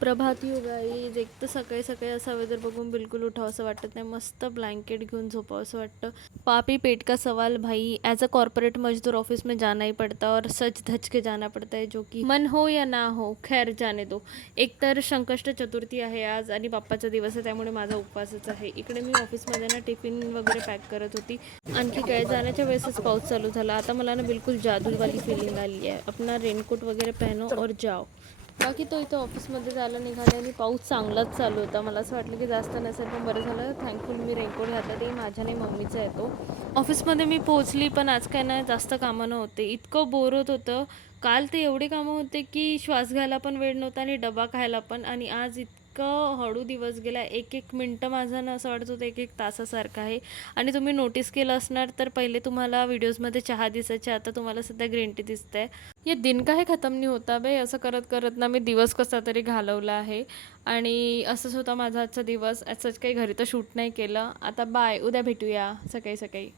सुप्रभात you guys. एक तर सकाळी सकाळी असा वेदर बघून बिलकुल उठावं असं वाटत नाही. मस्त ब्लैंकेट घेऊन झोपावं असं वाटतं. पापी पेट का सवाल भाई, एज अ कॉर्पोरेट मजदूर ऑफिस में जाना ही पड़ता है और सच धज के जाना पड़ता है, जो की मन हो या ना हो, खैर जाने दो. एक तर संकष्ट चतुर्थी आहे आज आणि बाप्पाचा दिवस आहे, त्यामुळे माझा उपवासच आहे. इकडे मी ऑफिसमध्ये ना टिफिन वगैरे पॅक करत होती. आणखी काय, जाण्याच्या वेळेसच पाऊस चालू झाला. आता मला ना बिलकुल जादूवाली फिलिंग आली आहे. अपना रेनकोट वगैरे पहनो और जाओ. बाकी तो इथं ऑफिसमध्ये जायला निघाले आणि पाऊस चांगलाच चालू होता. मला असं वाटलं की जास्त नसेल, पण बरं झालं, थँकफुल मी रेनकोट घातला. ते माझ्या नाही, मम्मीचा आहे तो. ऑफिसमध्ये मी पोहोचली, पण आज काय नाही, जास्त कामं नव्हते. इतकं बोर होत होतं. काल ते एवढे कामं होते की श्वास घ्यायला पण वेळ नव्हता आणि डबा खायला पण. आणि आज इतकं हळू दिवस गेला. एक एक मिनटं माझं ना असं वाटत होतं एक एक तासासारखं आहे. आणि तुम्ही नोटीस केलं असणार तर पहिले तुम्हाला व्हिडिओजमध्ये चहा दिसायचे, आता तुम्हाला सध्या ग्रीन टी दिसतंय. ये दिन का है खतम नहीं होता बे. असं करत करत ना मी दिवस कसा तरी घालवला आहे. आणि असंच होता माझा आजचा दिवस. असंच काही घरी तर शूट नाही केलं. आता बाय, उद्या भेटूया सकाळी सकाळी.